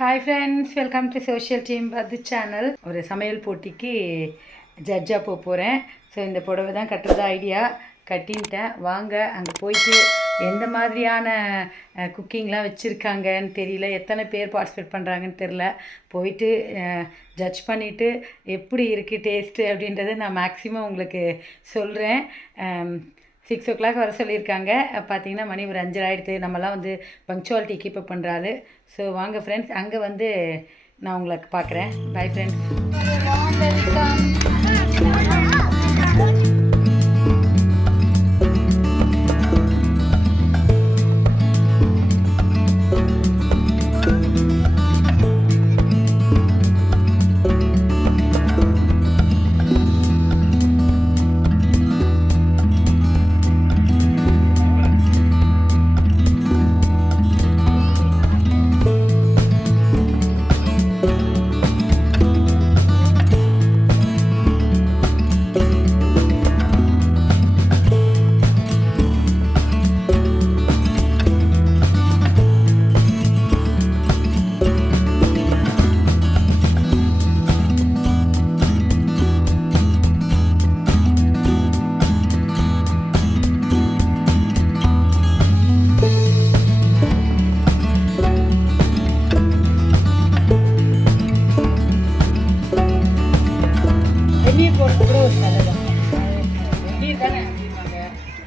Hi friends, welcome to social team பத்து channel. ஒரு சமையல் போட்டிக்கு ஜட்ஜாக போகிறேன். ஸோ இந்த புடவை தான் கட்டுறதா ஐடியா. கட்டின்ட்டேன். வாங்க அங்கே போயிட்டு எந்த மாதிரியான குக்கிங்லாம் வச்சுருக்காங்கன்னு தெரியல, எத்தனை பேர் பார்ட்டிசிபேட் பண்ணுறாங்கன்னு தெரில. போயிட்டு ஜட்ஜ் பண்ணிவிட்டு எப்படி இருக்குது டேஸ்ட்டு அப்படின்றத நான் மேக்ஸிமம் உங்களுக்கு சொல்கிறேன். 6 o'clock வர சொல்லியிருக்காங்க. பார்த்தீங்கன்னா மணி ஒரு 5 ஆகிடுது. நம்மலாம் வந்து பங்க்சுவாலிட்டி கீப்பப் பண்ணுறாரு. ஸோ வாங்க ஃப்ரெண்ட்ஸ், அங்கே வந்து நான் உங்களுக்கு பார்க்குறேன். Bye friends.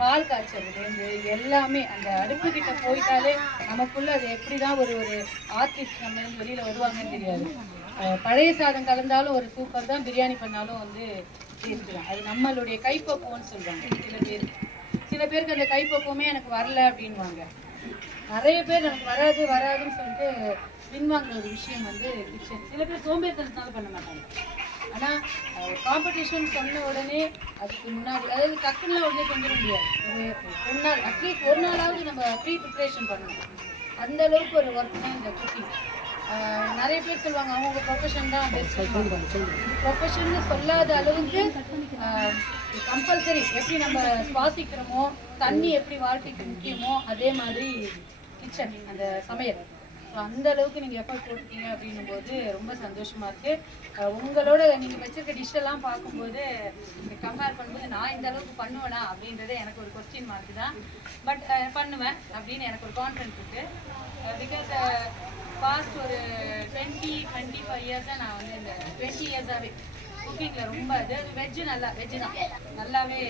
பால் காய்ச்சல்லேருந்து எல்லாமே அந்த அடுப்புக்கிட்ட போயிட்டாலே நமக்குள்ளே அது எப்படி தான் ஒரு ஆர்டிஸ்ட் நம்ம வெளியில் வருவாங்கன்னு தெரியாது. பழைய சாதம் கலந்தாலும் ஒரு சூப்பர் தான், பிரியாணி பண்ணாலும் வந்து டேஸ்ட்டு தான். அது நம்மளுடைய கைப்பக்குவம்னு சொல்கிறாங்க. சில பேருக்கு அந்த கைப்பக்குவமே எனக்கு வரல அப்படின்வாங்க. நிறைய பேர் நமக்கு வராதுன்னு சொல்லிட்டு பின்வாங்குற ஒரு விஷயம் வந்து கிச்சன். சில பேர் சோம்பேறித்தனத்தினால பண்ண மாட்டாங்க. ஆனால் காம்படிஷன் சொன்ன உடனே அதுக்கு முன்னாடி, அதாவது டக்குன்னு உடனே செஞ்சிட முடியாது. ஒரு 2 நாள், அட்லீஸ்ட் ஒரு நாளாவது நம்ம ப்ரீ ப்ரிப்ரேஷன் பண்ணணும். அந்த அளவுக்கு ஒரு ஒர்க் தான் இந்த குக்கிங். நிறைய பேர் சொல்லுவாங்க அவங்க ப்ரொஃபஷன் தான் பெஸ்ட். ப்ரொஃபஷன்னு சொல்லாத அளவுக்கு கம்பல்சரி. எப்படி நம்ம சுவாசிக்கிறோமோ, தண்ணி எப்படி வாழ்க்கைக்கு முக்கியமோ, அதே மாதிரி கிச்சன், அந்த சமையல். ஸோ அந்த அளவுக்கு நீங்கள் எஃபர்ட் போட்டுட்டீங்க அப்படின்னும் போது ரொம்ப சந்தோஷமாக இருக்குது. உங்களோட நீங்கள் வச்சுருக்க டிஷ்ஷெல்லாம் பார்க்கும்போது கம்பேர் பண்ணும்போது நான் இந்த அளவுக்கு பண்ணுவேனா அப்படின்றதே எனக்கு ஒரு கொஸ்டின் மார்க் தான். பட் பண்ணுவேன் அப்படின்னு எனக்கு ஒரு கான்ஃபிடன்ஸ் இருக்குது. பிகாஸ் பாஸ்ட் ஒரு 20-25 இயர்ஸாக நான் வந்து இந்த 20 இயர்ஸாகவே குக்கிங்கில் ரொம்ப வெஜ்ஜு தான் நல்லாவே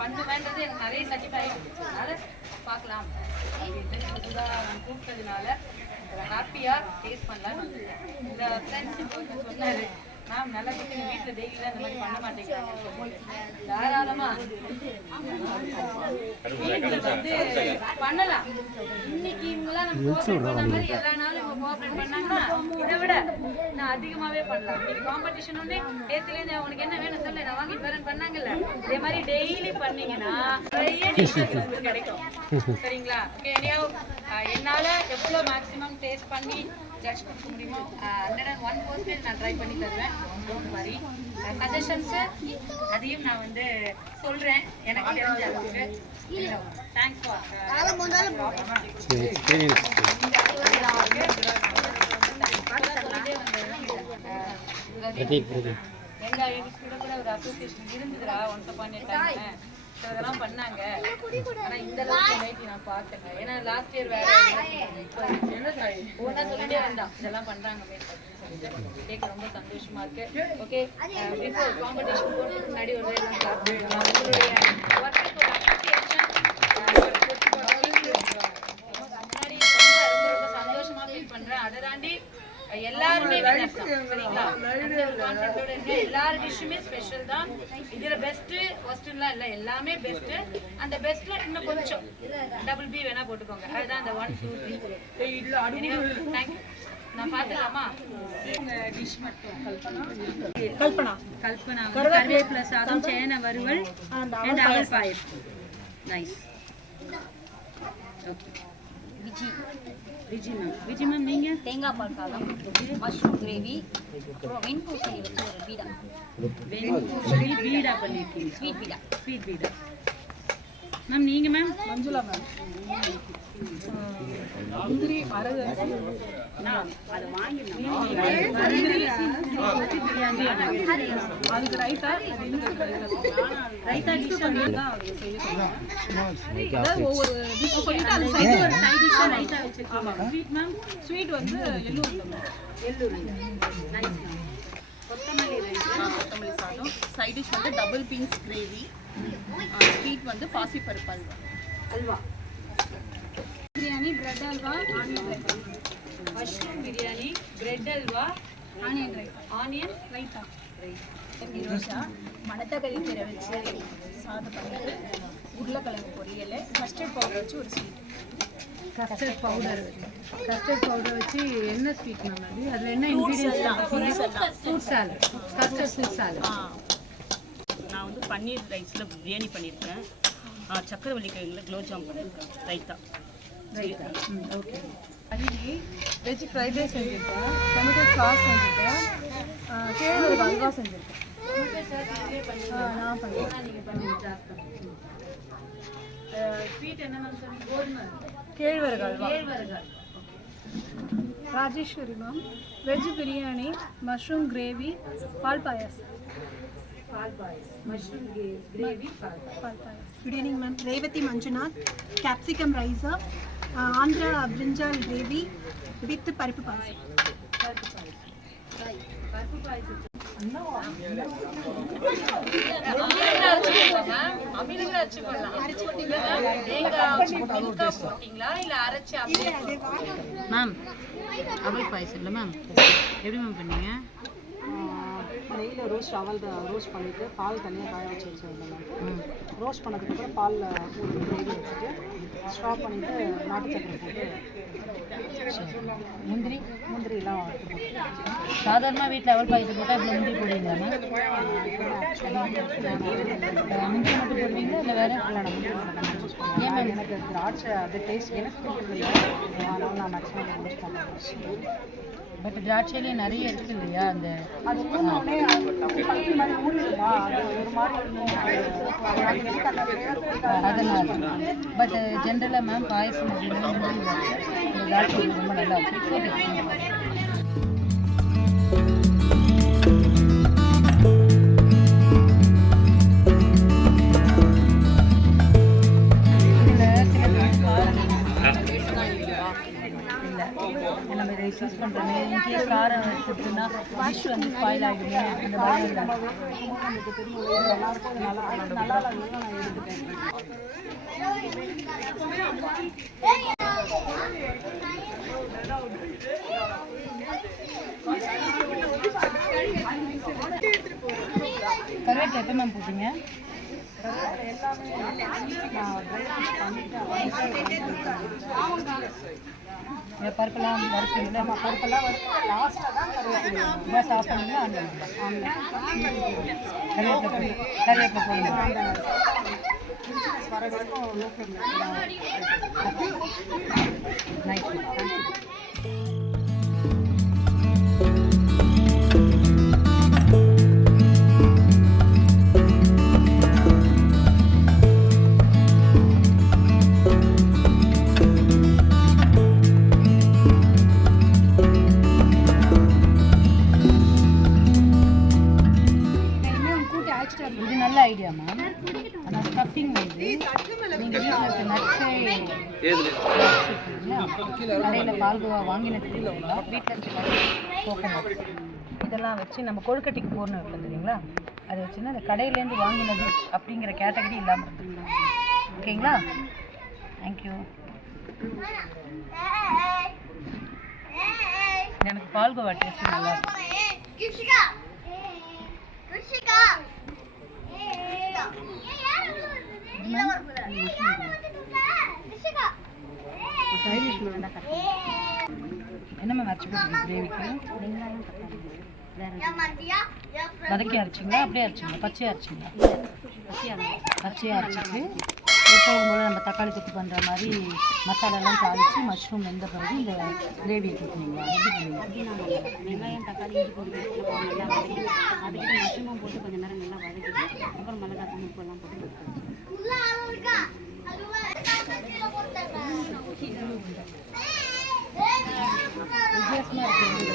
பண்ணுவேன்றது எனக்கு நிறைய சர்டிஃபை ஆகிடுச்சு. அதனால் பார்க்கலாம் அப்படின்ட்டு புதுதாக கூப்பிட்டதுனால ஹாப்பியாக டேஸ்ட் பண்ணலான்னு வந்துருக்கேன். இந்த ஃப்ரெண்ட்ஸ் இப்போ சொன்னார், மேம் நல்லா குக்கிங் வீட்டில் டெய்லியில் இந்த மாதிரி பண்ண மாட்டேங்கிறாங்க. தாராளமாக வந்து பண்ணலாம். இன்னைக்குலாம் நம்ம கோஆப்ரேட் பண்ண மாதிரி எல்லா நாளும் இவங்க கோஆப்ரேட் பண்ணாங்கன்னா இதை விட நான் அதிகமாகவே பண்ணலாம். இன்னைக்கு காம்படிஷன் ஒன்று நேற்றுலேருந்து உனக்கு என்ன வேணும் சொல்ல நான் வாங்கிட்டு வரேன்னு பண்ணாங்கல்ல, இதே மாதிரி டெய்லி பண்ணீங்கன்னா நிறைய டிஷ்ஷஸ் உங்களுக்கு கிடைக்கும். சரிங்களா? ஓகே, என்னால் எவ்வளோ மேக்ஸிமம் டேஸ்ட் பண்ணி ஜட்ஜ் கொடுக்க முடியுமோ 101% நான் ட்ரை பண்ணி தருவேன். Don't worry. சஜஷன்ஸு அதையும் நான் வந்து சொல்கிறேன் எனக்கு தெரிஞ்ச அளவுக்கு. தேங்க்ஸ் ஃபார் எங்கள் எங்கள் கூட ஒரு அசோசியேஷன் இருந்ததுடா ஒன்ஸ் அப்பான் எ டைம். அதெல்லாம் பண்ணாங்க. ஆனால் இந்த அளவுக்கு வெரைட்டி நான் பார்த்தேங்க. ஏன்னா லாஸ்ட் இயர் வேற ஒன்றா சொல்லிட்டே வந்தான் இதெல்லாம் பண்ணுறாங்க கேட்க ரொம்ப சந்தோஷமா இருக்கு. ஓகே, பிஃபோர் காம்படிஷன் போகிறதுக்கு முன்னாடி ஒரு உங்களுடைய ஒர்க்குக்கு ஒரு அப்ரிசியேஷன் முன்னாடி ரொம்ப சந்தோஷமா ஃபீல் பண்ணுறேன். அதை தாண்டி எல்லாருமே சரிங்களா? அந்த ஒரு கான்செப்டோட இருக்கு. எல்லார் டிஷ்ஷுமே ஸ்பெஷல் தான். இதில் பெஸ்ட்டு ஃபர்ஸ்ட்லாம் இல்லை, எல்லாமே பெஸ்ட்டு. அந்த பெஸ்ட்டில் இன்னும் கொஞ்சம் டபுள் பி வேணால் போட்டுக்கோங்க. அதுதான் அந்த 1 2 3. தேங்க்யூ. நான் பார்த்துக்கலாமா? டிஷ் மட்டும் கல்பனா கருவேப்பிலை சாதம், சேனை வறுவல் அண்ட் அவல் பாயசம். நைஸ். ஓகே. விஜி மேம் நீங்கள் தேங்காய் பால் சாதம், மஷ்ரூம் கிரேவி, அப்புறம் வெண்பூசணி வச்சு ஒரு பீடா பண்ணியிருக்கீங்க. ஸ்வீட் பீடா. மேம் நீங்கள் மேம் மஞ்சுளா மேம். முந்திரி வரகு அதுக்கு ரைத்தா ரைத்தா டிஷ் தான் ஒவ்வொரு டிஷ் சொல்லிட்டு அது சைடு ஒரு சைட் டிஷ்ஷாக ரைத்தா வச்சுருக்கோம். ஸ்வீட் மேம் ஸ்வீட் வந்து எள்ளூர் கொத்தமல்லி சாதம். சைட் டிஷ் வந்து டபுள் பீன்ஸ் கிரேவி. ஸ்வீட் வந்து பாசிப்பருப்பு halwa. Biryani, bread halwa, onion raita. Mushroom biryani, bread halwa, onion raita. Onion raita. Rosha மணத்தக்காளி கீரை வச்சு சாதம் பண்ணிட்டு உருளைக்கிழங்கு பொரியல், கஸ்டர்ட் பவுடர் வச்சு ஒரு ஸ்வீட். கஸ்டர்ட் பவுடர் வச்சு என்ன ஸ்வீட் மேம் அது? அதில் என்ன ingredients? Fruit salad, custard fruit salad. நான் வந்து பன்னீர் ரைஸில் பிரியாணி பண்ணியிருக்கேன். சக்கரவள்ளி கிழங்குல குலோப்ஜாம் பண்ணியிருக்கேன். Raita. Okay. Veg fried rice செஞ்சுருக்கேன், டொமேட்டோ சாஸ் செஞ்சுருக்கேன், கேழ்வரகு அல்வா செஞ்சுருக்கேன். நான் பண்ணுவேன். ஸ்வீட் என்ன மேம் சொன்னீங்க? கோதுமை கேழ்வரகு அல்வா. கேழ்வரகு. Rajeswari ma'am. Veg biryani, mushroom gravy, பால் பாயாசம். மஷ்ரூம் கிரேவி, பால் payasam. Good evening, ma'am. Revati Manjunath, capsicum rice, Andhra brinjal gravy with பருப்பு பாயசம். மேம் அவல் பாயசம் இல்லை மேம், எப்படி மேம் பண்ணீங்க? நெய்யில் ரோஸ்ட் பண்ணிவிட்டு பால் தனியாக காய வச்சு வச்சுருந்தேன். ரோஸ்ட் பண்ணதுக்கப்புறம் பாலில் ஒரு கிரேவி வச்சுட்டு ஸ்டாப் பண்ணிவிட்டு நாட்டு சக்கரை போட்டு முந்திரிலாம் சாதாரணமாக வீட்டில் அவல் பாயசம் போட்டால் இவ்வளோ முந்திரி போடுவீங்களா மேம்? முந்திரி மட்டும் போடுவீங்களா இல்லை வேறு? ஏன் மேம் எனக்கு திராட்சை அது டேஸ்ட் எனக்கு பிடிக்கல, அதனால் நான் மேக்ஸிமம் யூஸ் பண்ணுறேன். பட் திராட்சையிலேயே நிறைய இருக்குது இல்லையா? அந்த அது ஊறினோடனே பள்ளி மாதிரி ஊறிடுமா, அது ஒரு மாதிரி அதனால். பட் ஜென்ரலாக மேம் பாயசம் அப்படின்னா இந்த திராட்சை ரொம்ப நல்லா இருக்கும். நம்ம இதை யூஸ் பண்ணுறோம். இன்கேஸ் காரம் எடுத்துட்டுன்னா டிஷ் வந்து ஸ்பாயில் ஆகிடுமே அந்த மாதிரி இல்லை. நல்லா நான் எடுத்துட்டேன். கருவேப்பிலை எப்போ மேம் போட்டீங்க? பருப்பெல்லாம் வறுப்பீங்களா? பருப்பெல்லாம் வந்து லாஸ்ட்டாக தான் கருவேப்பிலை சாஃப்ட் பண்ணிங்களா? கருவேப்பிலை போடுங்க. வர வரைக்கும் லோ ஃப்ளேமில் நைட். இது நல்ல ஐடியா மேம். ஆனால் ஸ்டஃபிங் வந்து நீங்கள் வீட்டில் இருக்க நட்ஸே கடையில் பால்கோவா வாங்கினது இல்லைங்களா? வீட்டில் இருக்க கோகனட் இதெல்லாம் வச்சு நம்ம கொழுக்கட்டைக்கு போடணும் இல்லை தெரியுங்களா? அதை வச்சுன்னா அந்த கடையிலேருந்து வாங்கினது அப்படிங்கிற கேட்டகரி இல்லாமல் இருந்துக்கலாம். ஓகேங்களா? தேங்க்யூ. எனக்கு பால்கோவா டேஸ்ட் நல்லா இருக்கும். என்ன மேம் அரைச்சி போட்டீங்க கிரேவிக்கு? வதக்கி அரைச்சிங்களா? அப்படியே அரைச்சிங்களா? பச்சையாக அரைச்சிங்களா? பச்சையாக அரைச்சிட்டு எப்போவும் போல் நம்ம தக்காளி தொக்கு பண்ணுற மாதிரி மசாலாலாம் தாளித்து மஷ்ரூம் வெந்த பிறகு இந்த கிரேவியை கொடுக்குறீங்களா? எப்படி பண்ணுவீங்க? வெங்காயம் தக்காளி இஞ்சி பூண்டு நல்லா வதக்கி அதுக்கு மஷ்ரூமும் போட்டு கொஞ்சம் நேரம் நல்லா வதக்கிட்டு அப்புறம் மிளகாய் தூள் உப்பு எல்லாம் போட்டு வித்தியாசமாக இருக்குது.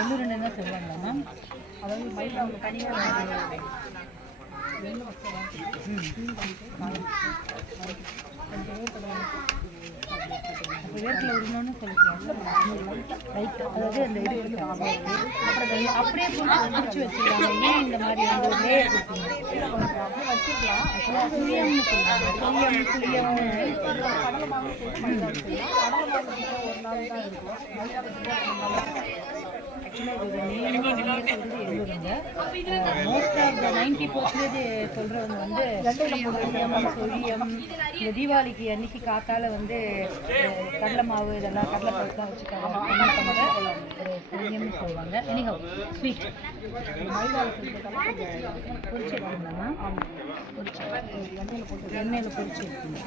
எள்ளூர் என்ன சொல்லுவாங்களா மேம்? அதாவது பைக்கில் அவங்க தனியாக அப்போ வேர்க்கில் விடணும்னு சொல்லிக்கலாம். ரைட், அதாவது அந்த இது இருக்கு, அப்படியே போட்டு பிடிச்சி வச்சுருக்காங்க. ஏன் இந்த மாதிரி வந்து ஒரு லேயர் கொடுத்தீங்க? அப்படியே வச்சுக்கலாம். ஆக்சுவலாக சுழியம்னு சொல்லுவாங்க. சுழியம்னு கடலை மாவு சேர்த்து மைதா செய்யலாம். கடலை மாவு ஒரு நாள் தான் இருக்கும். மைதா ஆக்சுவலாக இது நீங்கள் சொல்கிறது எள்ளூருங்க. மோஸ்ட் ஆஃப் த 90% சொல்கிறவங்க வந்து சுழியம், இந்த தீபாவளிக்கு அன்னைக்கு காத்தால வந்து கடலை மாவு இதெல்லாம் கடலை பருப்புலாம் வச்சு பண்ணுற ஒரு சுழியம்னு சொல்லுவாங்க. நீங்கள் ஸ்வீட் மைதாவில் செஞ்சதால பொரிச்சு எடுத்துங்களா? பொரிச்சு எண்ணெயில் பொரிச்சு எடுத்துங்க.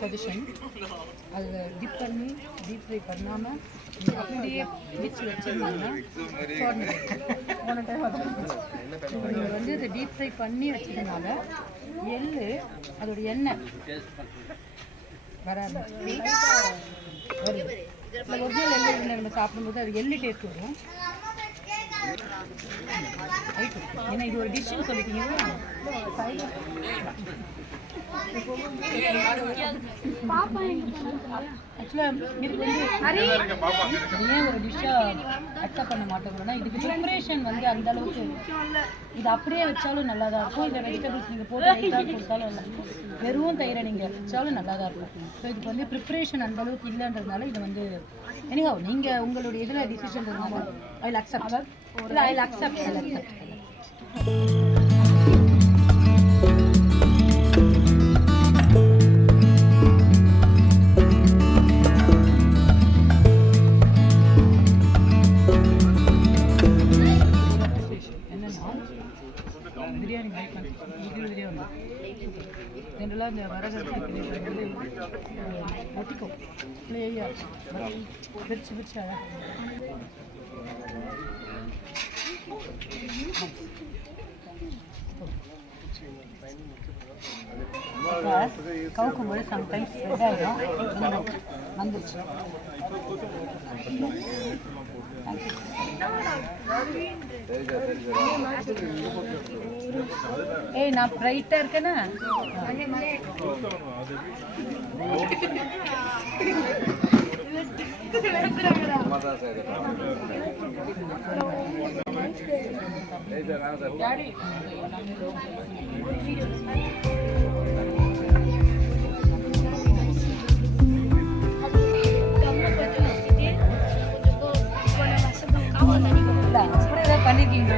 சஜஷன் அதில் டிப் பண்ணி டீப் ஃப்ரை பண்ணாமல் அப்படியே மிக்ஸ் வச்சுருந்தீங்கன்னா போன டைம் நீங்கள் வந்து இதை டீப் ஃப்ரை பண்ணி வச்சதுனால எள்ளு அதோட எண்ணெய் வராது. வருது. ஒரிஜினல் எள்ளு நம்ம சாப்பிடும்போது அது எள்ளு டேஸ்ட் வரும். ஏன்னா இது ஒரு டிஷ்ஷுன்னு சொல்லிட்டீங்கன்னா ஆக்சுவலாக இதுக்கு வந்து ஏன் ஒரு டிஷ்ஷாக அக்செப்ட் பண்ண மாட்டோம்னா இதுக்கு ப்ரிப்பரேஷன் வந்து அந்த அளவுக்கு இது அப்படியே வச்சாலும் நல்லா தான் இருக்கும். இல்லை வெஜிடபிள்ஸ் நீங்கள் போட்டு ரைட்டாக கொடுத்தாலும் நல்லா இருக்கும். வெறும் தயிரை நீங்கள் வச்சாலும் நல்லா தான் இருக்கும். ஸோ இதுக்கு வந்து ப்ரிப்பரேஷன் அந்த அளவுக்கு இல்லைன்றதுனால இது வந்து என்னங்க நீங்கள் உங்களுடைய இதில் டிசிஷன் இருந்தாலும் I will accept. I will accept. Biryani biryani ஜென்ரலாக இந்த வரகரிசி வந்து ஒட்டிக்கும் இல்லையா? பிரிச்சு பிரிச்சு கவுக்கும்போது சம்டைம்ஸ் ஸ்ப்ரெட் ஆகிடும். வந்துருச்சு. ஏய் நான் பிரைட்டாக இருக்கேனா? அப்படியே பண்ணிருக்கீங்க.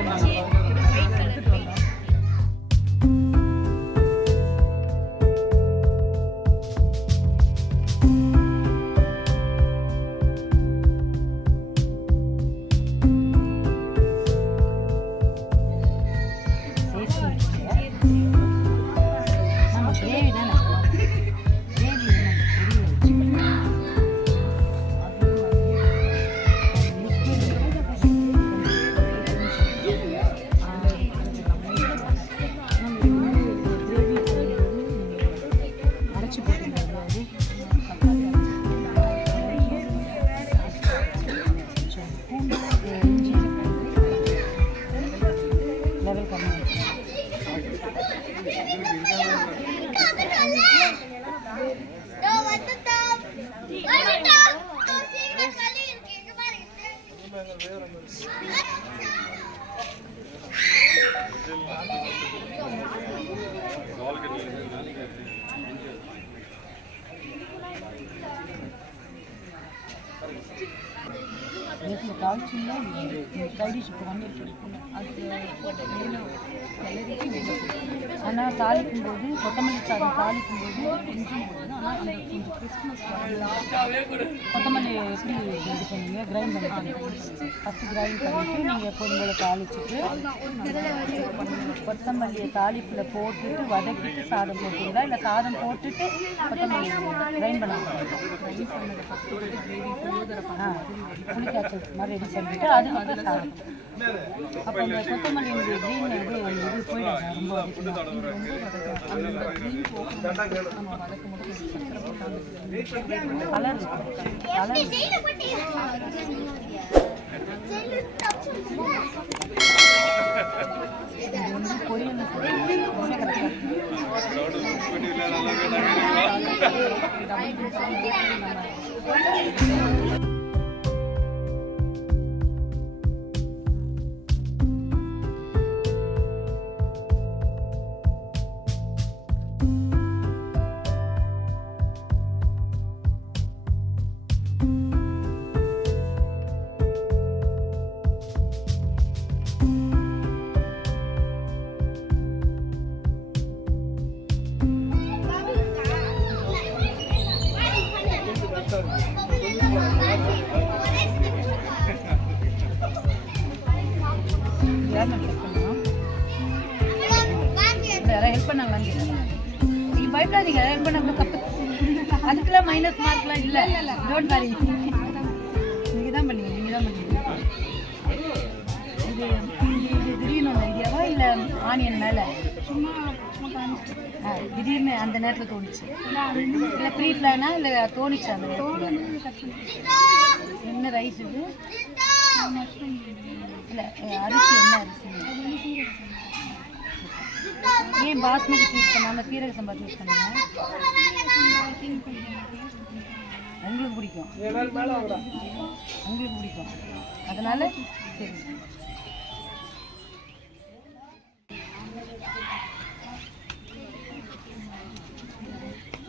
தால்ச்சியில் சைடிஷ் இப்போ பண்ணியிருக்கேன். அது ஆனால் தாளிக்கும் போது கொத்தமல்லி சாதம் தாளிக்கும் போது கொஞ்சம் போடுது. ஆனால் அந்த கொஞ்சம் கிறிஸ்மஸ் கொத்தமல்லி எப்படி இது பண்ணுவீங்க? கிரைண்ட் பண்ணி ஃபஸ்ட்டு கிரைண்ட் பண்ணிவிட்டு நீங்கள் எப்போதும் போல் தாளிச்சுட்டு கொத்தமல்லியை தாளிப்பில் போட்டுட்டு வதக்கிட்டு சாதம் போட்டுங்களா, இல்லை சாதம் போட்டுட்டு கொத்தமல்லி கிரைண்ட் பண்ண புளிக்காய்ச்சல் மாதிரி ரெடி பண்ணிவிட்டு அதுக்கப்புறம் சாதம். அப்போ இந்த கொத்தமல்லியினுடைய க்ரீன் இது போயிடும் ரொம்ப கலர் இது வந்து பொரியல் யாராவது ஹெல்ப் பண்ணாங்களான்னு கேட்குறேன். நீங்கள் பயப்படாதீங்க, ஹெல்ப் பண்ணாங்க கப்பு அதுக்கெல்லாம் மைனஸ் மார்க்லாம் இல்லை. டோன்ட் வரி, நீங்கள் தான் பண்ணுவீங்க, நீங்கள் தான் பண்ணுவீங்க. இது இது திடீர்னு ஒன்று ஐடியாவா இல்லை ஆனியன் மேலே திடீர்னு அந்த நேரத்தில் தோணுச்சு? இல்லை ப்ரீ பிளானா இல்லை தோணுச்சு அந்த நேரத்தில்? என்ன ரைஸ் இது? இல்லை அரிசி என்ன அரிசி? ஏன் பாஸ்மதி சூஸ் பண்ணாமல் சீரக சம்பா சூஸ் பண்ணுங்க? உங்களுக்கு பிடிக்கும், உங்களுக்கு பிடிக்கும், அதனால சரி.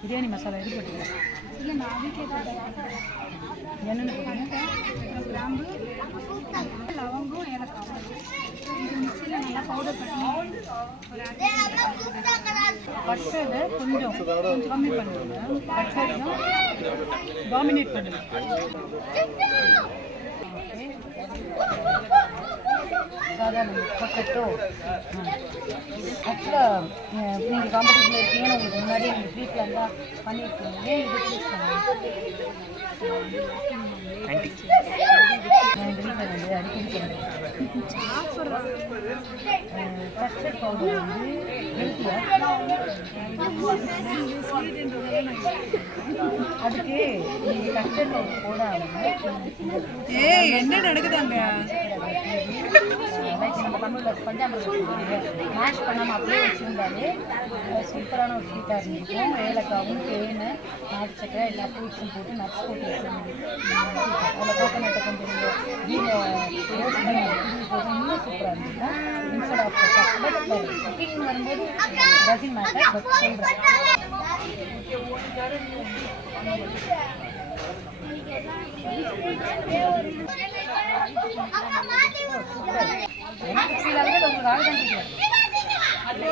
பிரியாணி மசாலா எது போட்டீங்க? என்னென்ன போட்டீங்க? கிராம்பு, லவங்கம், ஏலக்காய் மிக்சியில் நல்லா பவுடர் பண்ணி பட்டை கொஞ்சம் கம்மி பண்ணுங்க. பட்டை டாமினேட் பண்ணுங்க. சாதாரண பொட்டேட்டோ ஆக்சுவலாக நீங்கள் காம்படிஷனில் இருக்கீங்கன்னு உங்களுக்கு முன்னாடியே நீங்கள் ப்ரீ பிளான் தான் பண்ணியிருக்கீங்க. ஏன் இது சூஸ் பண்ணுங்க? எங்கள் வீட்டில் வந்து அடிக்கடி கஸ்டர்ட் பவுடர் வந்து ஹெல்த்தியாக அதுக்கு நீங்கள் கஸ்டர்ட் பவுடர் போடாமல் என்ன நடக்குதாங்க லைக் நம்ம தமிழில் பஞ்சாமிரம் மேஷ் பண்ணாமல் அப்படியே வச்சுருந்தாலே சூப்பரான ஒரு ஸ்வீட்டாக இருந்துருக்கும். ஏலக்காவும் தேன் நாட்டு சக்கரை எல்லா ஃப்ரூட்ஸும் போட்டு நட்ஸ் போட்டு வச்சுருந்துருக்கும். அதில் கோகோனட்டை கொஞ்சம் நீங்கள் ரோஸ் பண்ணி போட்டு இன்னும் சூப்பராக இருந்துருக்கும். இன்ஸ்டெட் ஆஃப் பட் குக்கிங் வரும்போது டசன்ட் மேட்டர். பட் சொல்கிறேன் எனக்கு ஃபீல் ஆகுது. உங்களுக்கு ஆகுதான் தெரியல,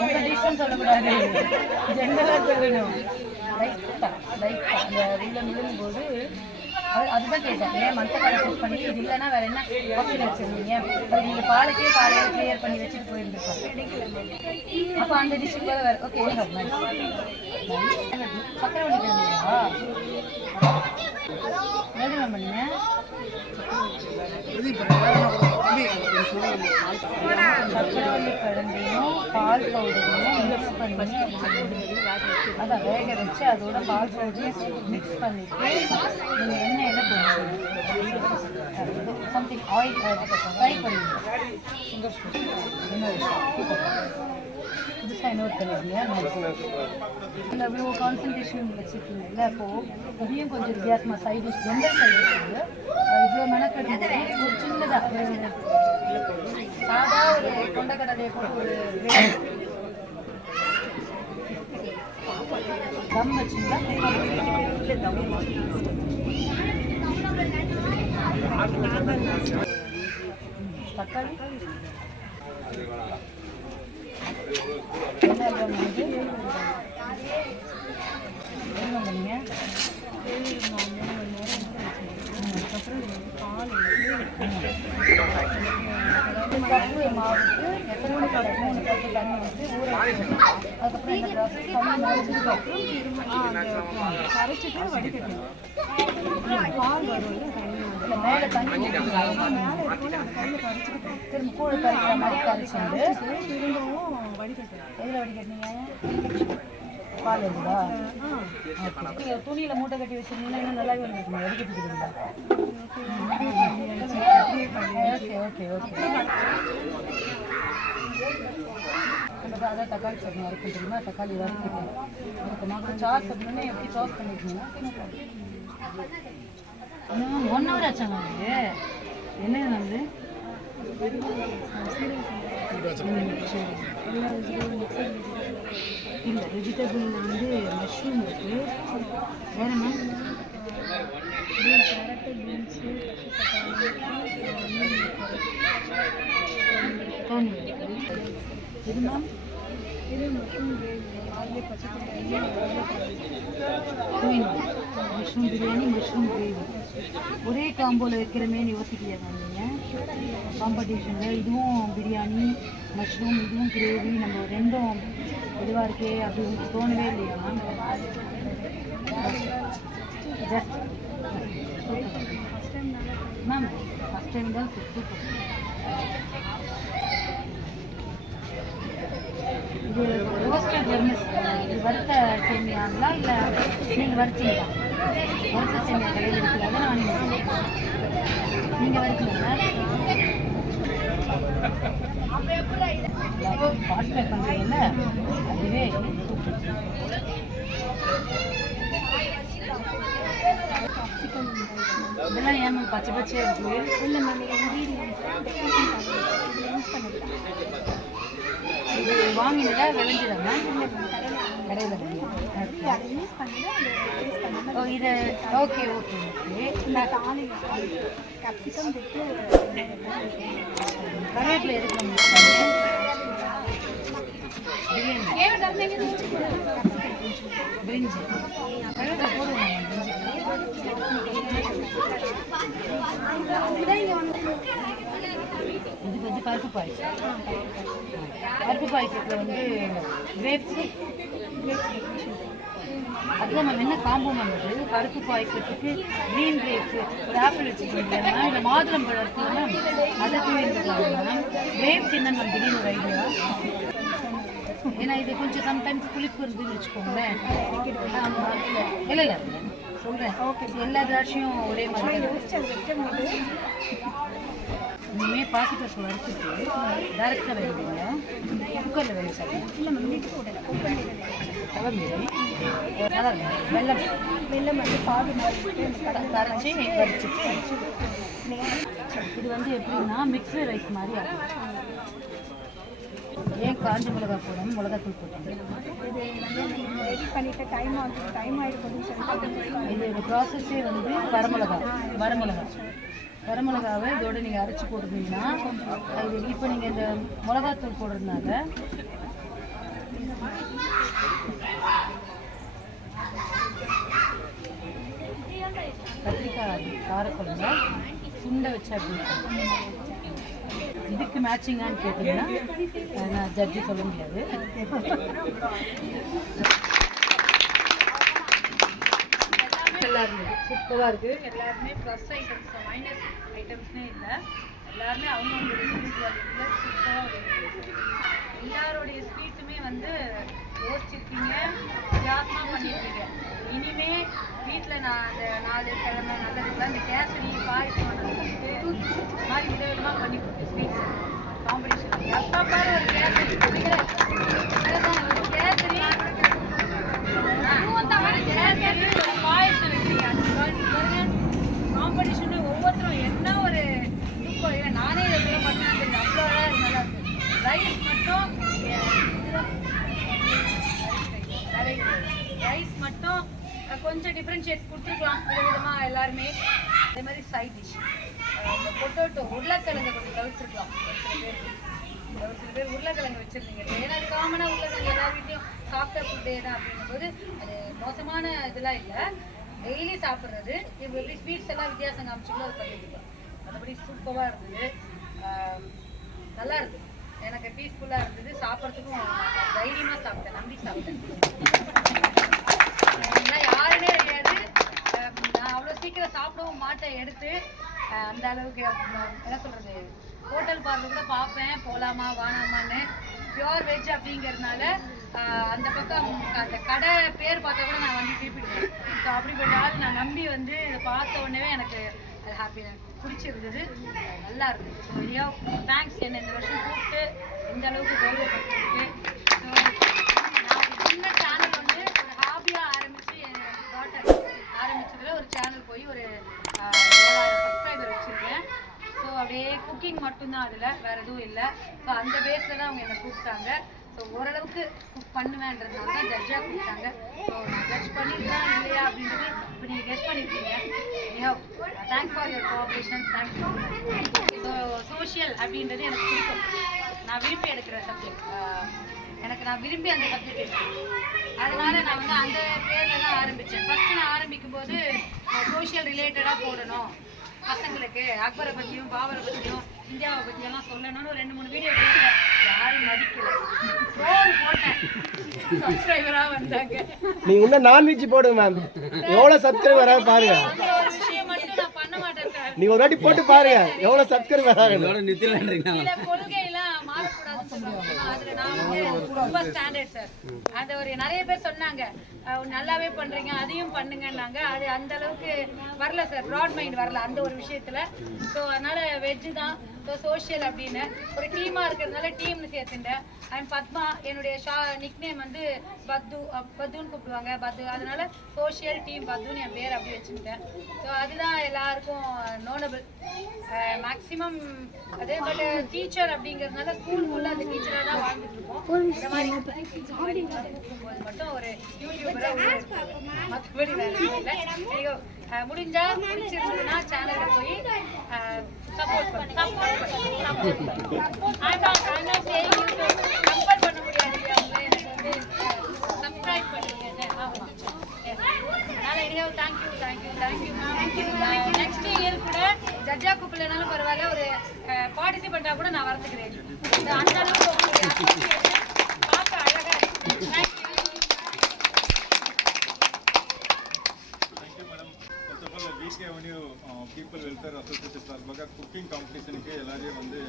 உங்கள் டிஸ்டன்ஸ் சொல்லக்கூடாது, ஜென்ரலாக சொல்லணும். லைட்டாக அந்த உள்ள விழும்போது அதுதான் கேட்டேன். ஏன் மஞ்சக்காரை செட் பண்ணி இது இல்லைன்னா வேறு என்ன ஆப்ஷன் வச்சுருந்தீங்க? அது நீங்கள் பாலுக்கே காலையில் கிளியர் பண்ணி வச்சுட்டு போயிருந்துருக்கோம். அப்போ அந்த டிஷ்ஷுக்கு வேறு வேறு ஓகே சக்கரை வண்டியா எது மேம் பண்ணீங்க? சக்கரவள்ளி கிழங்கையும் பால் பவுடரையும் மிக்ஸ் பண்ணி அதை வேக வச்சு அதோட பால் பவுடரையும் மிக்ஸ் பண்ணிவிட்டு நீங்கள் எண்ணெயில் போட்டு சம்திங் ஆயில் ஃப்ரை பண்ணுவீங்க. புதுசாக இன்னொரு பண்ணிருக்கீங்க. இல்லை அவ்வளோ கான்சன்ட்ரேஷன் வச்சுருக்கீங்கல்ல, அப்போது இதையும் கொஞ்சம் வித்தியாசமாக side dish general side dish வந்து இவ்வளோ மெனக்கெடும் போது ஒரு சின்னதாக சாதா ஒரு கொண்டக்கடலையை போட்டு ஒரு தம் வச்சுங்களா? தம் தக்காளி என்ன அல்வா வந்து என்ன பண்ணீங்க? கப்பு மாவுக்கு எத்தனை மணி கப்பு 3 கப்பு தண்ணி ஊற்றி ஊற வச்சுக்கணும். அதுக்கப்புறம் இந்த ப்ராசஸ் பண்ணி கரைச்சிட்டு வடிகட்டணும். பால் வரும் இல்லை மேலே தண்ணி திரும்ப கூழ் கரைக்கிற மாதிரி கரைச்சிட்டு திரும்பவும் வடிகட்டணும். எதில் வடிகட்டினீங்க? பால் வருதா? ஓகே. துணியில் மூட்டை கட்டி வச்சுருந்தீங்கன்னா இன்னும் நல்லாவே வந்துருக்குமா? வடிகட்டிக்கிறீங்களா? Okay okay okay. அதான் தக்காளி சட்னி வரைக்கும் தெரியுமா? தக்காளி வறுத்துட்டேன். அதுக்கு நான் சாஸ் அப்படின்னா எப்படி சாஸ் பண்ணிருக்கீங்கன்னா 1 hour ஆச்சாங்க அது. என்ன வந்து இல்லை வெஜிடபிளில் வந்து மஷ்ரூம் இருக்குது. வேறு மேம் கேரட்டு பீன்ஸு தக்காளி இது மேம் இது mushroom gravy mushroom biryani mushroom gravy ஒரே காம்போவில் வைக்கிறமேன்னு யோசிக்கலையா மேம் நீங்கள்? காம்படிஷனில் இதுவும் பிரியாணி மஷ்ரூம் இதுவும் கிரேவி நம்ம ரெண்டும் இதுவாக இருக்கே அப்படி உங்களுக்கு தோணவே இல்லையா ma'am? Just ma'am first time தான் சூப்பர். இது ரோஸ்டட் வெர்மிஸ் இது வறுத்த சேமியாங்களா இல்லை நீங்கள் வறுத்தீங்களா? வறுத்த சேமியா கடையில் இருக்குல்ல அதை நான் நீங்கள் வறுத்தீங்களா? பார்ட்டிசிபேட் பண்ணுறீங்கல்ல அதுவே இதெல்லாம் ஏன் மேம் பச்சை பச்சையாக இருக்குது? இல்லை மேம் இது வாங்கினதா விளைஞ்சதா மேம்? கடையில் ஓ இது ஓகே ஓகே ஓகே. கேப்சிகம் விட்டு கருவேப்பிலை எதுக்கு பிரிஞ்சு கருவேப்பிலை போடுவோம் இதுக்கு வந்து பருப்பு பாயசம். பருப்பு பாயசத்தில் வந்து கிரேப்ஸு அதுதான் மேம் என்ன காம்போ வந்தது பருப்பு பாயசத்துக்கு க்ரீன் கிரேப்ஸு ஒரு ஆப்பிள் வச்சுருக்கீங்களா மேம்? இல்லை மாதுளம் பழம் இருக்குல்ல மேம் அதை தூவிருக்காங்க மேம். கிரேப்ஸ் என்ன மேம் திடீர்னு ஒரு ஐடியா? ஏன்னா இது கொஞ்சம் சம்டைம்ஸ் புளிப்பு இருந்துன்னு வச்சுக்கோங்களேன். இல்லை இல்லை சொல்கிறேன் ஓகே எல்லா திராட்சையும் ஒரே மாதிரி இனிமேல் பாசிப்பருப்பு வறுத்துட்டு டேரெக்டாக வேணுங்க குக்கரில் வேணும் சார்? இல்லை தலை வெள்ளம் வெள்ளம் வந்து பாகு கரைச்சி வறுச்சிட்டு இது வந்து எப்படின்னா மிக்ஸ்டு ரைஸ் மாதிரி ஆகும். ஏன் காஞ்ச மிளகா போடணும் மிளகாத்தூள் போட்டீங்க? இது வந்து ரெடி பண்ணிவிட்டு டைம் ஆகிருக்குன்னு சொல்லிட்டு இதோட ப்ராசஸே வந்து வரமிளகாவை இதோட நீங்கள் அரைச்சி போட்டுருந்தீங்கன்னா இது இப்போ நீங்கள் இந்த மிளகாத்தூள் போடுறதுனால கத்திரிக்காய் காரக்குழம்பு சுண்டை வச்சு அப்படி இதுக்கு மேட்சிங்கான்னு கேட்டிங்கன்னா நான் ஜட்ஜி சொல்ல முடியாது. நல்லா இருந்தது சூப்பராக இருக்குது. எல்லாருமே ப்ளஸ் ஐட்டம்ஸ் மைனஸ் ஐட்டம்ஸ்னே இல்லை எல்லாருமே அவங்கவுங்களுடைய இண்டிவிஜுவாலிட்டியில் சூப்பராக எல்லாருடைய ஸ்வீட்டுமே வந்து யோசிச்சிருக்கீங்க வித்தியாசமாக பண்ணியிருக்கீங்க. இனிமே வீட்டில் நான் அந்த 4 கிழமை நல்லதுக்குலாம் இந்த கேசரி பாயசம் மாதிரி விதவிதமாக பண்ணி கொடுத்து ஸ்வீட்ஸ் காம்படிஷன் எப்போ பாரு ஒரு கேசரி ஒரு கேசரி ஒரு பாயசம் வைக்கிறீங்க. காம்படிஷன் ஒவ்வொருத்தரும் என்ன ஒரு சூப்பர் இல்லை நானே இதை பண்ணேன் அவ்வளோ நல்லா இருக்குது. ரைஸ் மட்டும் ரைஸ் மட்டும் கொஞ்சம் டிஃப்ரென்ஷியேட் கொடுத்துருக்கலாம் விதவிதமாக எல்லாருமே. அதே மாதிரி சைட் டிஷ் இந்த பொட்டோட்டோ உருளைக்கிழங்கு கொஞ்சம் தவிர்த்துருக்கலாம் ஒரு சில பேர் உருளைக்கிழங்கு வச்சுருந்தீங்க. ஏன்னா அது காமனாக உருளைக்கிழங்கு எல்லா வீட்லையும் சாப்பிட்ட ஃபுட்டே தான் அப்படிங்கும்போது அது மோசமான இதெல்லாம் இல்லை. டெய்லி சாப்பிட்றது இப்போ எப்படி ஸ்வீட்ஸ் எல்லாம் வித்தியாசம் காமிச்சிங்களோ அது பண்ணிட்டுருக்கோம். மற்றபடி சூப்பராக இருந்தது, நல்லா இருந்தது, எனக்கு பீஸ்ஃபுல்லாக இருந்தது. சாப்பிட்றதுக்கும் தைரியமாக சாப்பிட்டேன், நம்பி சாப்பிட்டேன். யாருன்னே தெரியாது, நான் அவ்வளோ சீக்கிரம் சாப்பிடவும் மாட்டேன் எடுத்து. அந்த அளவுக்கு என்ன சொல்கிறது, ஹோட்டல் பார்த்து கூட பார்ப்பேன் போகலாமா வேணாமான்னு. பியோர் வெஜ் அப்படிங்கிறதுனால அந்த பக்கம் அந்த கடை பேர் பார்த்தா கூட நான் வந்து திருப்பிடுவேன். ஸோ அப்படிப்பட்ட ஆள் நான் நம்பி வந்து இதை பார்த்த உடனே எனக்கு அது ஹாப்பி, எனக்கு பிடிச்சிருந்தது, நல்லா இருந்தது. ஸோ ஐயா தேங்க்ஸ், என்னை இந்த வருஷம் கூப்பிட்டு இந்த அளவுக்கு கௌரவப்பட்டு. ஸோ நான் சின்ன சேனல் வந்து ஒரு ஹாபியாக ஆரம்பித்து என் டாட்டர் ஆரம்பிச்சதில் ஒரு சேனல் போய் ஒரு 7,000 சப்ஸ்கிரைபர் வச்சுருக்கேன். ஸோ அப்படியே குக்கிங் மட்டும்தான், அதில் வேறு எதுவும் இல்லை. ஸோ அந்த பேஸில் தான் அவங்க என்னை கூப்பிட்டாங்க. ஸோ ஓரளவுக்கு குக் பண்ணுவேன்றதுனால தான் ஜட்ஜாக கூப்பிட்டாங்க. ஸோ நான் ஜட்ஜ் பண்ணியிருக்கேன் இல்லையா அப்படின்றது இப்போ நீங்கள் கெஸ் பண்ணியிருக்கீங்க. Thanks for your cooperation, thank you. So social அப்படின்றது எனக்கு பிடிக்கும், நான் விரும்பி எடுக்கிற சப்ஜெக்ட், எனக்கு நான் விரும்பி அந்த சப்ஜெக்ட் எடுக்கிறேன். அதனால நான் வந்து அந்த பேரில் தான் ஆரம்பித்தேன். ஃபஸ்ட்டு நான் ஆரம்பிக்கும் போது சோஷியல் ரிலேட்டடாக போடணும், பசங்களுக்கு அக்பரை பற்றியும் பாபரை பற்றியும் இந்தியாவை பற்றியெல்லாம் சொல்லணும்னு ஒரு 2-3 வீடியோ போட்டேன். யாரும் மதிக்கல, போட்டேன், சப்ஸ்கிரைபராக வந்தாங்க. நீங்க இன்னும் நான்வெஜ் போடுங்க மேம், எவ்வளவு சப்ஸ்கிரைபர் வராது பாருங்க. அந்த ஒரு விஷயம் மட்டும் நான் பண்ண மாட்டேன் சார். நீங்க ஒரு வாட்டி போட்டு பாருங்க எவ்வளவு சப்ஸ்கிரைபர் வராங்க. சில கொள்கையெல்லாம் மாறக்கூடாதுன்னு சொல்லுவாங்க, அதுல நான் வந்து ரொம்ப ஸ்டாண்டர்ட் சார். அது ஒரு நிறைய பேர் சொன்னாங்க நல்லாவே பண்றீங்க அதையும் பண்ணுங்கன்னாங்க. அது அந்த அளவுக்கு வரல சார், ப்ராட் மைண்ட் வரல அந்த ஒரு விஷயத்துல. ஸோ அதனால வெஜ்ஜு தான். ஸோ சோஷியல் அப்படின்னு ஒரு டீமாக இருக்கிறதுனால டீம்னு சேர்த்துட்டேன். ஐம் பத்மா, என்னுடைய நிக் நேம் வந்து பத்துன்னு கூப்பிடுவாங்க, பத்து. அதனால சோஷியல் டீம் பத்துன்னு என் பேர் அப்படி வச்சுக்கிட்டேன். ஸோ அதுதான் எல்லாருக்கும் நோனபிள் மேக்ஸிமம். அதே பட் டீச்சர் அப்படிங்கிறதுனால ஸ்கூலுக்குள்ள அந்த டீச்சராக தான் வாழ்ந்துட்டு இருக்கோம். இந்த மாதிரி இருக்கும்போது மட்டும் ஒரு யூடியூபராக மற்றபடி வேறு இல்லை. முடிஞ்சா பிடிச்சிருந்ததுன்னா சேனலில் போய் சப்போர்ட் பண்ணு. கம்பேர் பண்ண முடியாது, எனக்கு வந்து சப்ஸ்கிரைப் பண்ணுங்க. ஆமாம், அதனால் anyhow thank you ma'am. Next year கூட ஜட்ஜா கூப்பிடலனாலும் பரவாயில்ல, ஒரு பார்ட்டிசிபெண்ட்டாக கூட நான் வரத்துக்கிறேன். அந்த அளவுக்கு உங்களுடைய பார்க்க அழகாக இருக்கு. Thank you. VK Avenue people welfare association சார்பாக குக்கிங் காம்படிஷனுக்கு எல்லாரையும் வந்து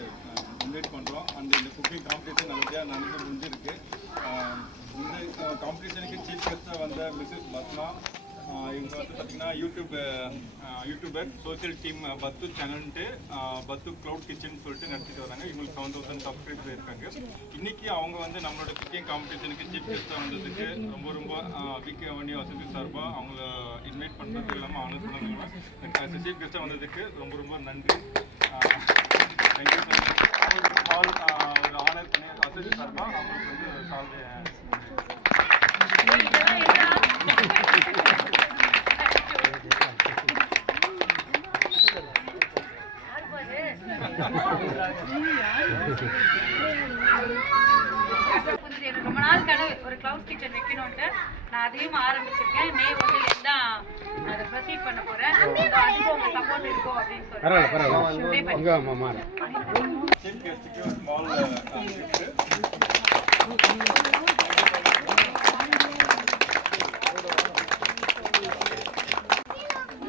இன்வைட் பண்ணுறோம். அந்த இந்த குக்கிங் காம்படிஷன் நல்லபடியாக நடந்து முடிஞ்சிருக்கு. இந்த காம்படிஷனுக்கு சீஃப் கெஸ்ட்டாக வந்த மிஸ்ஸஸ் பத்மா, இவங்க வந்து பார்த்திங்கன்னா யூடியூபர் சோஷியல் டீம் பத்து சேனல்ன்ட்டு பத்து க்ளவுட் கிச்சன் சொல்லிட்டு நடத்திட்டு வராங்க. இவங்களுக்கு 7,000 சப்ஸ்கிரைபர் இருக்காங்க. இன்றைக்கி அவங்க வந்து நம்மளோட குக்கிங் காம்படிஷனுக்கு சீஃப் கெஸ்ட்டாக வந்ததுக்கு ரொம்ப VK Avenue அசோசியேஷன் சார்பாக அவங்கள இன்வைட் பண்ணுறது இல்லாமல் ஆனர் பண்ணாங்க. சீஃப் கெஸ்ட்டாக வந்ததுக்கு ரொம்ப நன்றி. Thank you sir. ஆல் ஒரு ஆனர் பண்ணி அசோசியேஷன் சார்பாக அவங்களுக்கு வந்து சால்வே. எனக்கு ரொம்ப நாள் கனவு ஒரு கிளவுட் கிச்சன் வைக்கணும்ட்டு. நான் அதையும் ஆரம்பிச்சிருக்கேன். மே 1 தான் அதை ப்ரொசீட் பண்ண போறேன். அதுக்கும் உங்க சப்போர்ட் இருக்கும் அப்படின்னு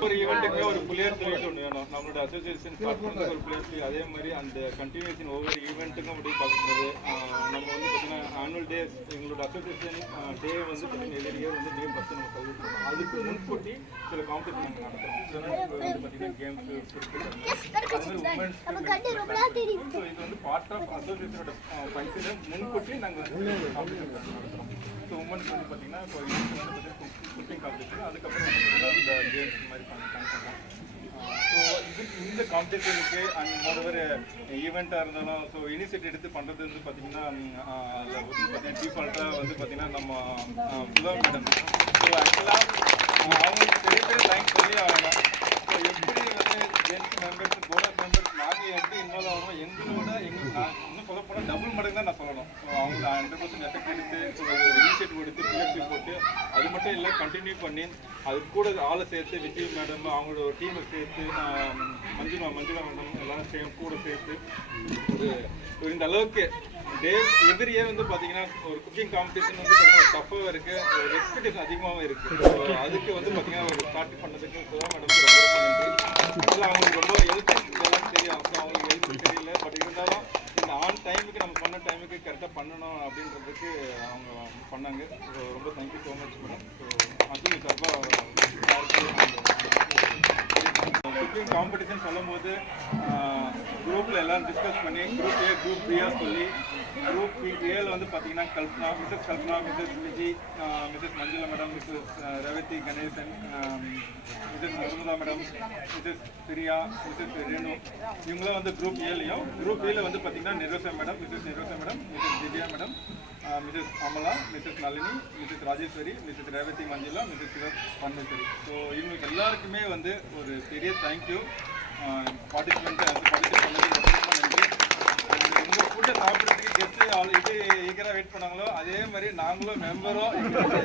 ஒரு ஈவெண்ட்டுக்கு ஒரு பிளேயர் சொல்லிட்டு ஒன்று வேணும். நம்மளோட அசோசியேஷன் ஸ்டார்ட் பண்ணுறது ஒரு பிளேயர் சொல்லி, அதே மாதிரி அந்த கண்டினியூஷன் ஒவ்வொரு ஈவெண்ட்டுக்கும் அப்படி பார்க்கும்போது நம்ம வந்து பார்த்தீங்கன்னா ஆனுவல் டே எங்களோட அசோசியேஷன் டே வந்து பார்த்தீங்கன்னா எவ்ரி இயர் வந்து May 10 நம்ம கல்விக்கிறோம். அதுக்கு முன்கூட்டி சில காம்படிஷன் நாங்கள் நடத்துகிறோம். வந்து பார்த்தீங்கன்னா கேம்ஸு, அது மாதிரி உமன்ஸ். ஸோ இது வந்து பார்ட் ஆஃப் அசோசியேஷனோட ஃபங்க்ஷனை முன்கூட்டி நாங்கள் வந்து காம்படிஷன் நடத்துகிறோம். ஸோ உமன்ஸ் வந்து பார்த்தீங்கன்னா இப்போ இது வந்து பார்த்தீங்கன்னா குக்கிங் காம்படிஷன், அதுக்கப்புறம் வந்து பார்த்தீங்கன்னா இந்த கேம்ஸ் மாதிரி பண்ணுறோம். ஸோ இந்த காம்படிஷனுக்கு அண்ட் மோரோவர் ஈவெண்ட்டாக இருந்தாலும் ஸோ இனிஷியேட்டிவ் எடுத்து பண்ணுறது வந்து பார்த்திங்கன்னா அதில் வந்து பார்த்தீங்கன்னா டிஃபால்ட்டாக வந்து பார்த்திங்கன்னா நம்ம புதா மேடம். ஸோ ஆக்சுவலாக அவங்களுக்கு பெரிய தேங்க்ஸ் சொல்லி ஆகணும். ஸோ எப்படி வந்து ஜென்ஸ் மெம்பர்ஸ் போர்ட் ஆஃப் மெம்பர்ஸ் நாங்கள் எப்படி இன்வால்வ் ஆகணும் எங்களோட நான் இன்னும் சொல்ல போனால் டபுள் மடங்கு தான் நான் சொல்லணும். ஸோ அவங்க 100% எஃபெக்ட் எடுத்து ஒரு இனிஷியேட்டிவ் எடுத்து பிஎஃப்சி போட்டு அது மட்டும் இல்லை கண்டினியூ பண்ணி அது கூட ஆளை சேர்த்து விஜய் மேடம் அவங்களோட ஒரு டீமை சேர்த்து மஞ்சுளா மேடம் எல்லாரும் கூட சேர்த்து ஒரு இந்த அளவுக்கு எவ்ரி இயர் வந்து பார்த்தீங்கன்னா ஒரு குக்கிங் காம்படிஷன் வந்து பார்த்தீங்கன்னா டஃப்பாக இருக்குது, ஒரு எக்ஸ்பெக்டேஷன் அதிகமாகவும் இருக்குது. ஸோ அதுக்கு வந்து பார்த்தீங்கன்னா ஒரு ஸ்டார்ட் பண்ணதுக்கு சுதா மேடம்க்கு ரொம்ப ரொம்ப நன்றி. இல்லை அவங்களுக்கு ரொம்ப ஹெல்ப் இதெல்லாம் தெரியும், ஸோ அவங்களுக்கு ஹெல்ப் தெரியல. பட் இருந்தாலும் இந்த ஆன் டைமுக்கு நம்ம சொன்ன டைமுக்கு கரெக்டாக பண்ணணும் அப்படின்றதுக்கு அவங்க பண்ணாங்க. ஸோ ரொம்ப thank you so much madam. So அதுவும் சார்பாக குக்கிங் காம்படிஷன் சொல்லும் போது குரூப்பில் எல்லாம் டிஸ்கஸ் பண்ணி குரூப் ஏ குரூப் பியாக சொல்லி குரூப் ஏல வந்து பார்த்தீங்கன்னா Kalpana, Mrs Vijay, Mrs Manjula madam, Mrs Revathi Ganesan, Mrs Narmada madam, Mrs Priya, Mrs Renu இவங்களாம் வந்து குரூப் ஏலையும், குரூப் ஏல வந்து பார்த்தீங்கன்னா Nirosha madam, Mrs Divya madam, Mrs Amala, Mrs Nalini, Mrs Rajeswari, Mrs Revathi Manjula, Mrs Panneswari. So இவங்களுக்கு எல்லாருக்குமே வந்து ஒரு பெரிய தேங்க்யூ. பார்ட்டிசிபெண்ட் பண்ணதுக்கு ரொம்ப நன்றி. உங்கள் ஃபுட்டை சாப்பிட்றதுக்கு கெஸ்ட்டு இது ஈகராக வெயிட் பண்ணாங்களோ அதே மாதிரி நாங்களும் மெம்பரும்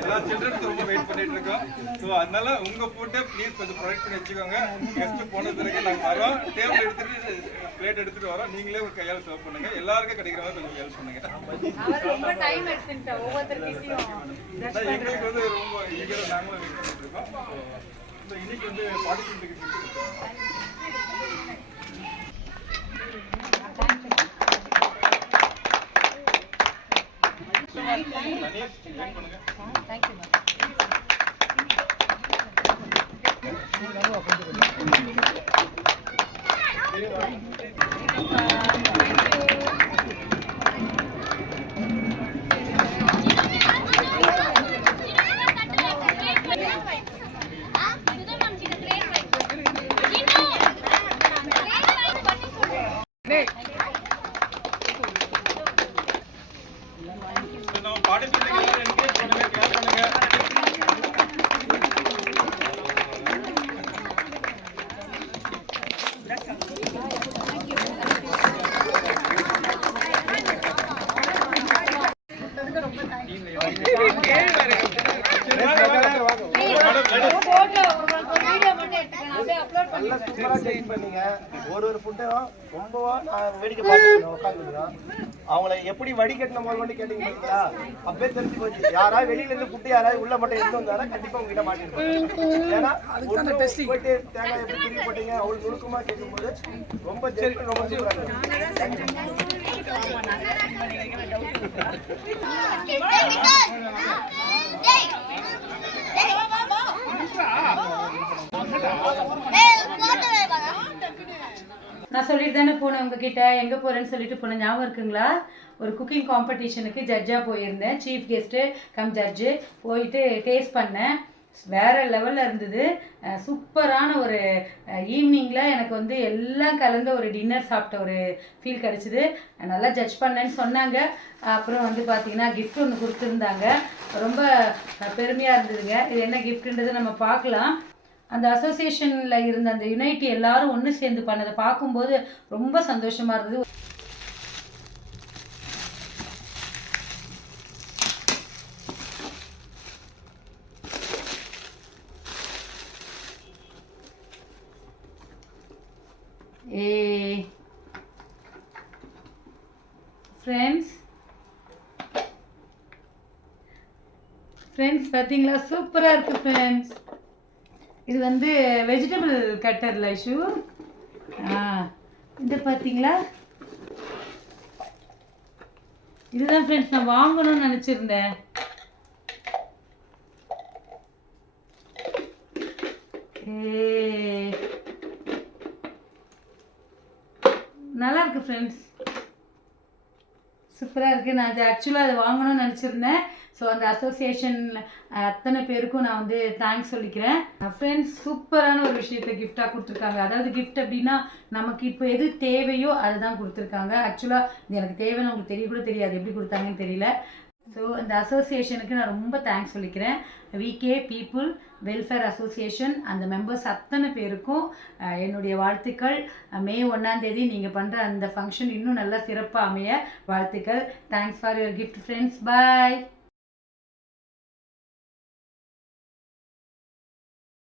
எல்லா சில்ட்ரன்ஸும் ரொம்ப வெயிட் பண்ணிட்டு இருக்கோம். ஸோ அதனால உங்கள் ஃபுட்டை ப்ளீஸ் கொஞ்சம் ப்ரொவைட் பண்ணி வச்சுக்கோங்க. கெஸ்ட்டு போன பிறகு நாங்கள் வரோம், டேபிள் எடுத்துகிட்டு பிளேட் எடுத்துகிட்டு வரோம், நீங்களே ஒரு கையால் சர்வ் பண்ணுங்க. எல்லாருக்கும் கிடைக்கிற மாதிரி கொஞ்சம் ஹெல்ப் பண்ணுங்க. எங்களுக்கு வந்து ரொம்ப ஈகராக நாங்களும் வெயிட் பண்ணிட்டு இருக்கோம். ஸோ இன்னைக்கு வந்து பார்ட்டிசிபெண்ட் நல்லா சூப்பராக டேஸ்ட் பண்ணீங்க. ஒரு ஃபுட்டும் ரொம்பவா நான் வேடிக்கை பார்த்து உட்காந்துருக்கோம். அவங்கள எப்படி வடிகட்டின போது மட்டும் கேட்டீங்க பார்த்தீங்களா, அப்பவே தெரிஞ்சு போச்சு. யாராவது வெளியில இருந்து ஃபுட்டு யாராவது உள்ள மட்டும் எடுத்து வந்தாலும் கண்டிப்பா உங்ககிட்ட மாட்டிருப்பாங்க. ஏன்னா போயிட்டு தேங்காய் எப்படி திரும்பி போட்டீங்க அவ்வளவு நுணுக்கமா கேட்கும்போது ரொம்ப ஜெர்க்கு ரொம்ப நான் சொல்லிட்டு தானே போனேன் உங்ககிட்ட, எங்கே போகிறேன்னு சொல்லிட்டு போனேன், ஞாபகம் இருக்குங்களா? ஒரு குக்கிங் காம்படிஷனுக்கு ஜட்ஜாக போயிருந்தேன், சீஃப் கெஸ்ட்டு கம் ஜட்ஜு. போயிட்டு டேஸ்ட் பண்ணேன், வேறு லெவலில் இருந்தது. சூப்பரான ஒரு ஈவினிங்கில் எனக்கு வந்து எல்லாம் கலந்த ஒரு டின்னர் சாப்பிட்ட ஒரு ஃபீல் கிடச்சிது. நல்லா ஜட்ஜ் பண்ணேன்னு சொன்னாங்க. அப்புறம் வந்து பார்த்திங்கன்னா கிஃப்ட் ஒன்று கொடுத்துருந்தாங்க, ரொம்ப பெருமையாக இருந்ததுங்க. இது என்ன கிஃப்ட்டுன்றது நம்ம பார்க்கலாம். அந்த அசோசியேஷனில் இருந்த அந்த யுனைட்டி எல்லாரும் ஒன்று சேர்ந்து பண்ணதை பார்க்கும்போது ரொம்ப சந்தோஷமாக இருந்தது. ஃப்ரெண்ட்ஸ் பார்த்தீங்களா, சூப்பராக இருக்குது ஃப்ரெண்ட்ஸ். இது வந்து வெஜிடபிள் கட்டரில் ஐஷு. இது பார்த்தீங்களா, இதுதான் ஃப்ரெண்ட்ஸ் நான் வாங்கணும்னு நினச்சிருந்தேன். நல்லா இருக்கு ஃப்ரெண்ட்ஸ், சூப்பராக இருக்குது. நான் அது ஆக்சுவலாக அதை வாங்கணும்னு நினச்சிருந்தேன். ஸோ அந்த அசோசியேஷன் அத்தனை பேருக்கும் நான் வந்து தேங்க்ஸ் சொல்லிக்கிறேன். ஃப்ரெண்ட்ஸ் சூப்பரான ஒரு விஷயத்தை கிஃப்டாக கொடுத்துருக்காங்க. அதாவது கிஃப்ட் அப்படின்னா நமக்கு இப்போ எது தேவையோ அதை தான் கொடுத்துருக்காங்க. ஆக்சுவலாக இது எனக்கு தேவைன்னு உங்களுக்கு தெரிய கூட தெரியாது, எப்படி கொடுத்தாங்கன்னு தெரியல. ஸோ இந்த அசோசியேஷனுக்கு நான் ரொம்ப தேங்க்ஸ் சொல்லிக்கிறேன். விகே பீப்புள் வெல்ஃபேர் அசோசியேஷன் அந்த மெம்பர்ஸ் அத்தனை பேருக்கும் என்னுடைய வாழ்த்துக்கள். மே 1ஆம் தேதி நீங்கள் பண்ணுற அந்த ஃபங்க்ஷன் இன்னும் நல்லா சிறப்பாக அமைய வாழ்த்துக்கள். Thanks for your gift friends. Bye.